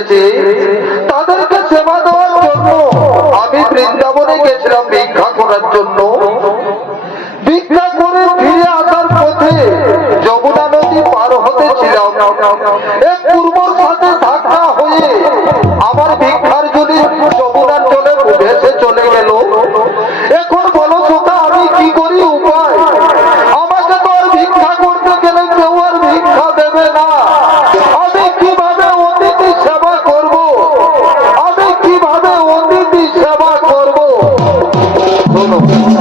এসেছে আমি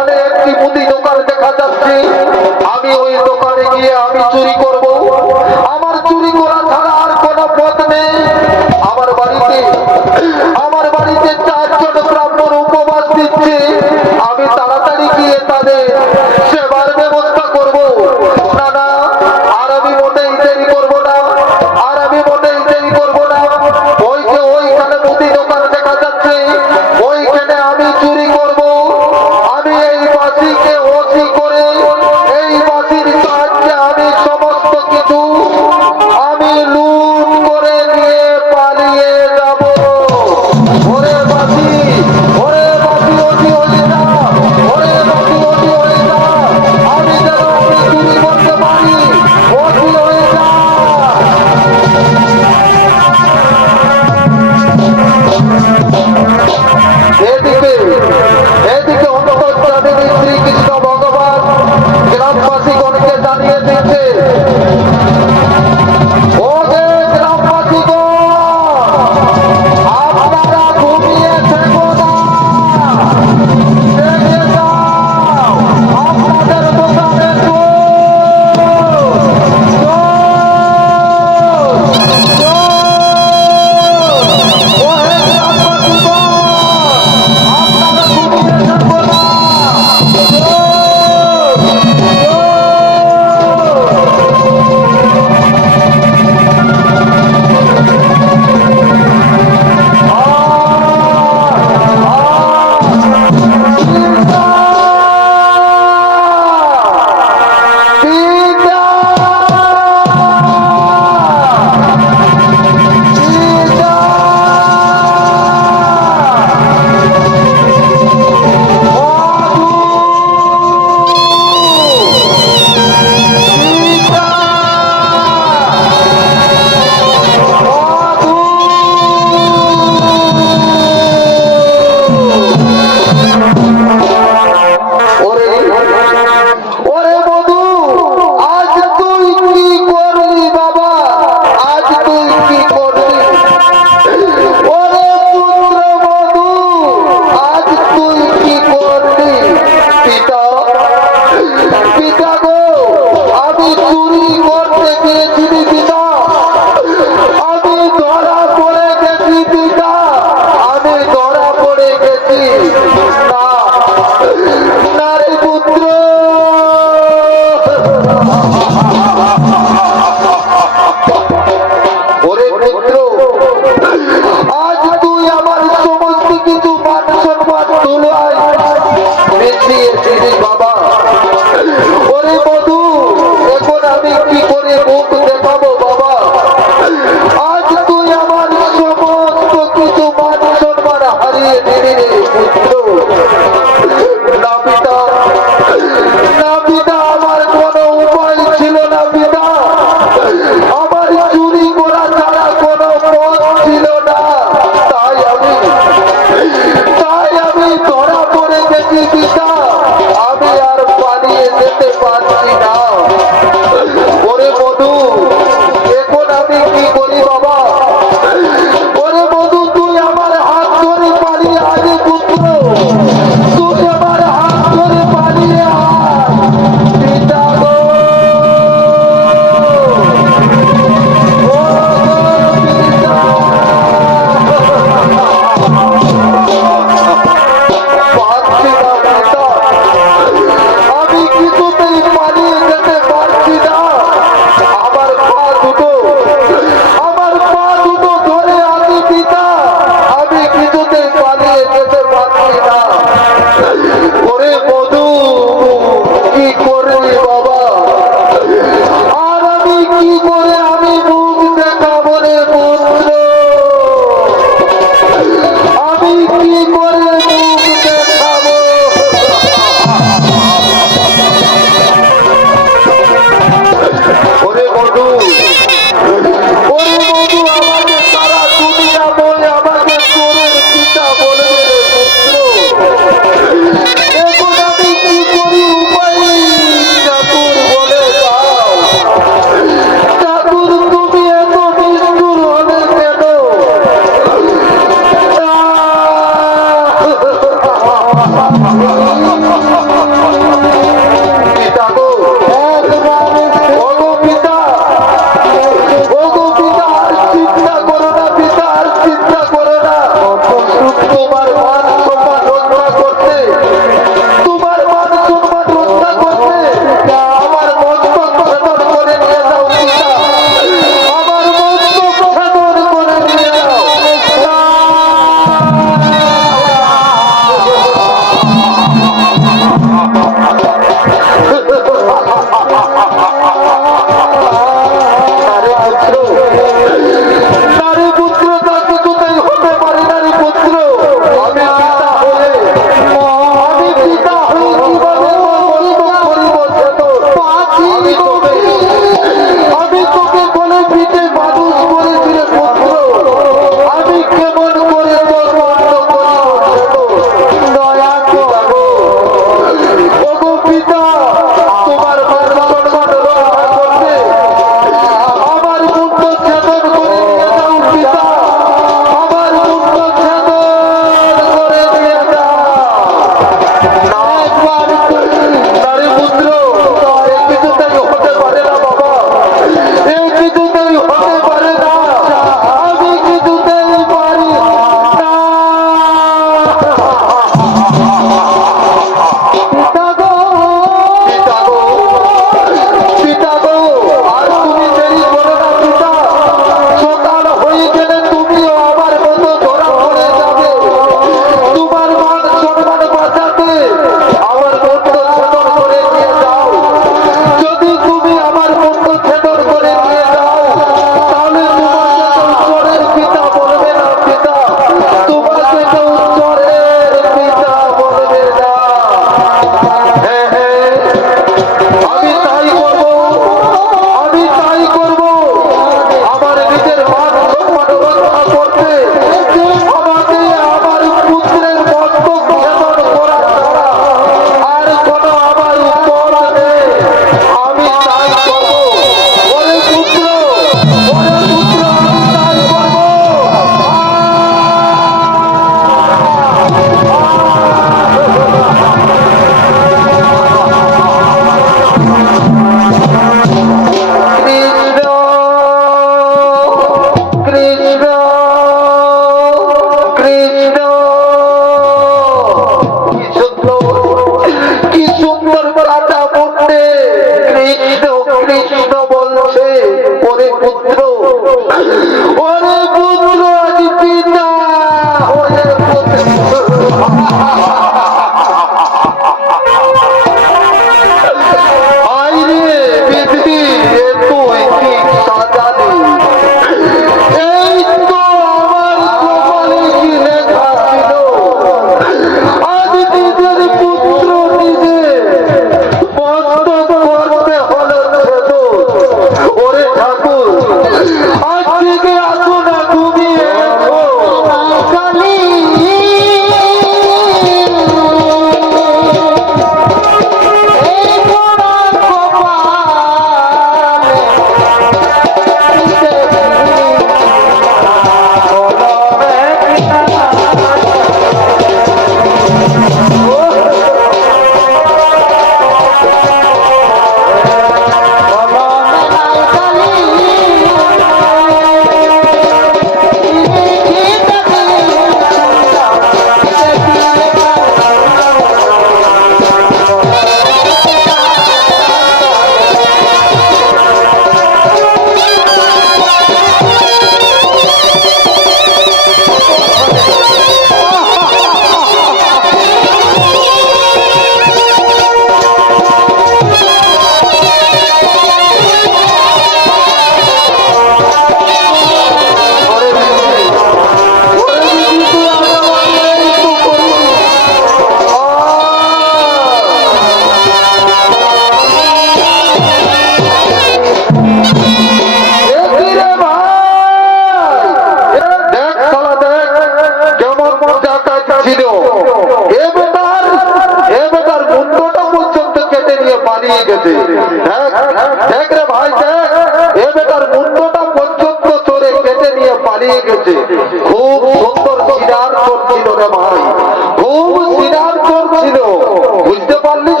বুঝতে পারলিস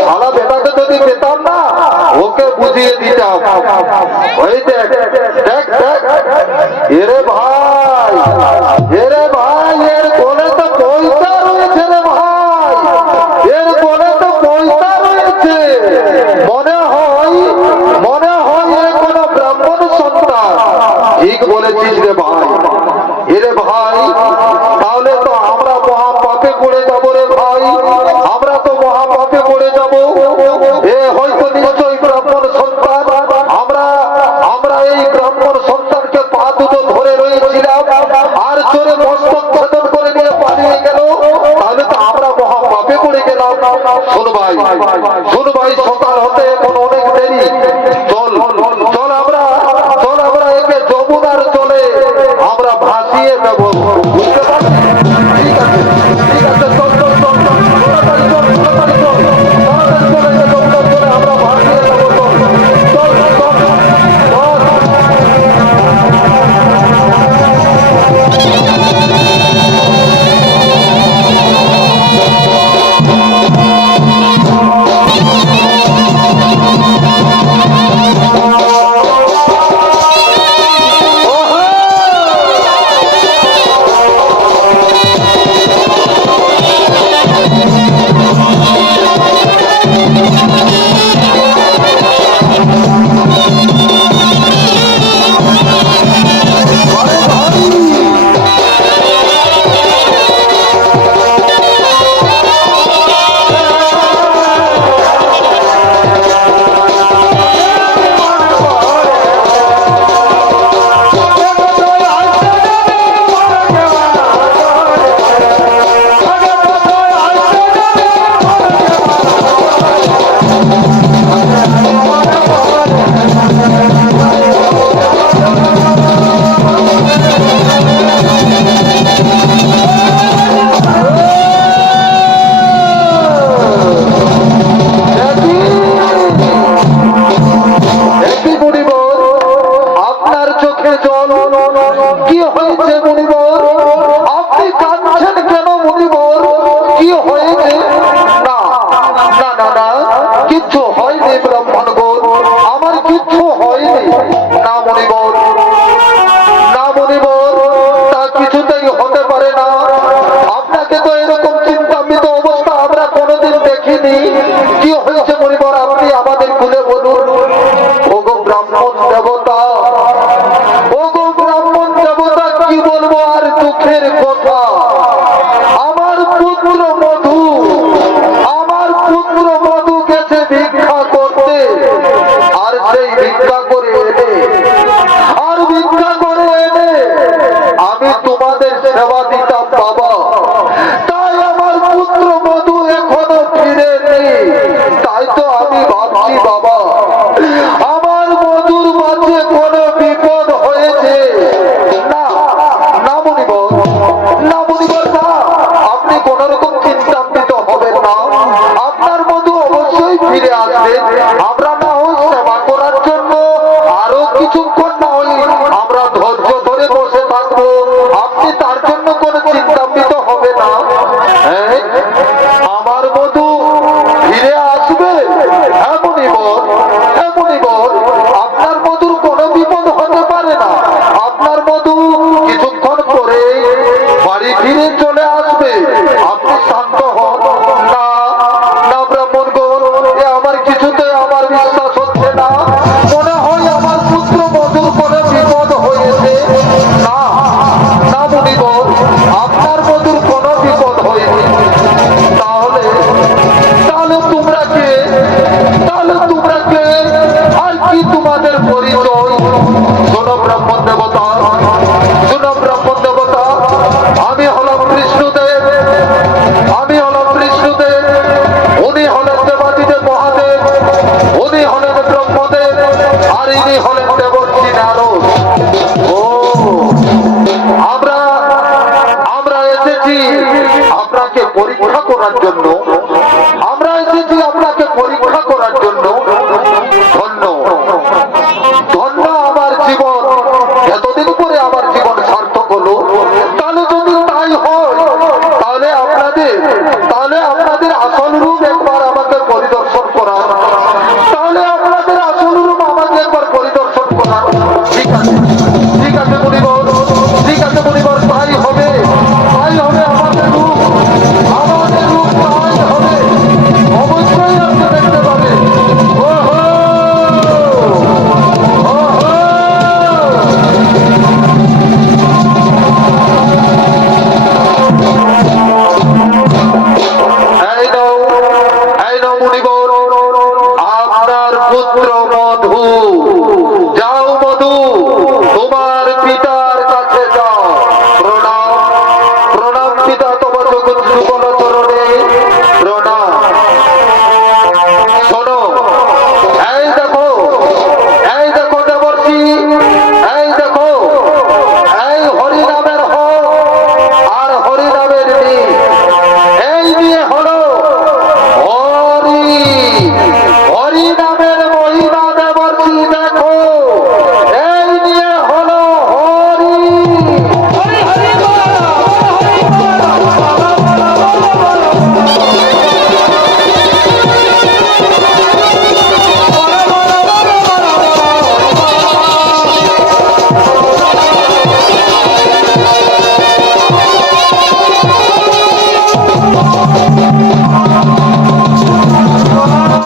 সারা বেটাকে যদি পেতাম না ওকে বুঝিয়ে দিতাম। ওই দেখ এরে ভাই mão, mão, mão. 哎呦哎呦 ফিরে আসবে। আর কি তোমাদের পরিচয়